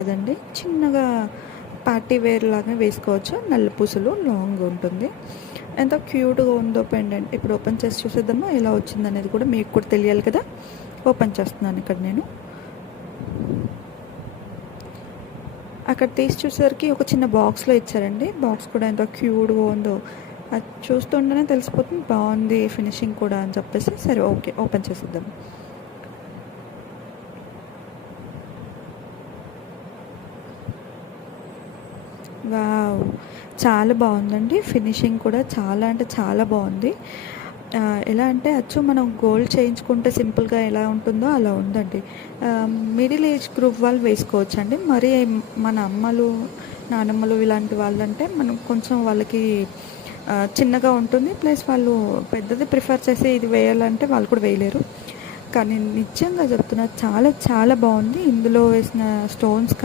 కదండి. చిన్నగా party wear లాగా వేసుకోవచ్చు. నల్ల పూసలు లాంగ్ ఉంటుంది. ఎంత క్యూట్‌గా ఉందో పెండెంట్. ఇప్పుడు ఓపెన్ చేసి చూసేద్దామా ఎలా వచ్చిందనేది కూడా మీకు కూడా తెలియాలి కదా! ఓపెన్ చేస్తున్నాను ఇక్కడ నేను. అక్కడ తీసి చూసేసరికి ఒక చిన్న బాక్స్‌లో ఇచ్చారండి. బాక్స్ కూడా ఎంత క్యూట్‌గా ఉందో. అది చూస్తుంటేనే తెలిసిపోతుంది బావుంది ఫినిషింగ్ కూడా అని చెప్పేసి సరే ఓకే. ఓపెన్ చేసేద్దాం. వావ్! చాలా బావుందండి. ఫినిషింగ్ కూడా చాలా అంటే చాలా బావుంది. ఎలా అంటే అచ్చు మనం గోల్డ్ చేయించుకుంటే సింపుల్‌గా ఎలా ఉంటుందో అలా ఉందండి. మిడిల్ ఏజ్ గ్రూప్ వాళ్ళు వేసుకోవచ్చండి. మరి మన అమ్మలు, నానమ్మలు ఇలాంటి వాళ్ళంటే మనం కొంచెం వాళ్ళకి చిన్నగా ఉంటుంది. ప్లస్ వాళ్ళు పెద్దది ప్రిఫర్ చేసి ఇది వేయాలంటే వాళ్ళు కూడా వేయలేరు. కానీ నిజంగా చెప్తున్నా చాలా చాలా బావుంది. ఇందులో వేసిన స్టోన్స్ కానీ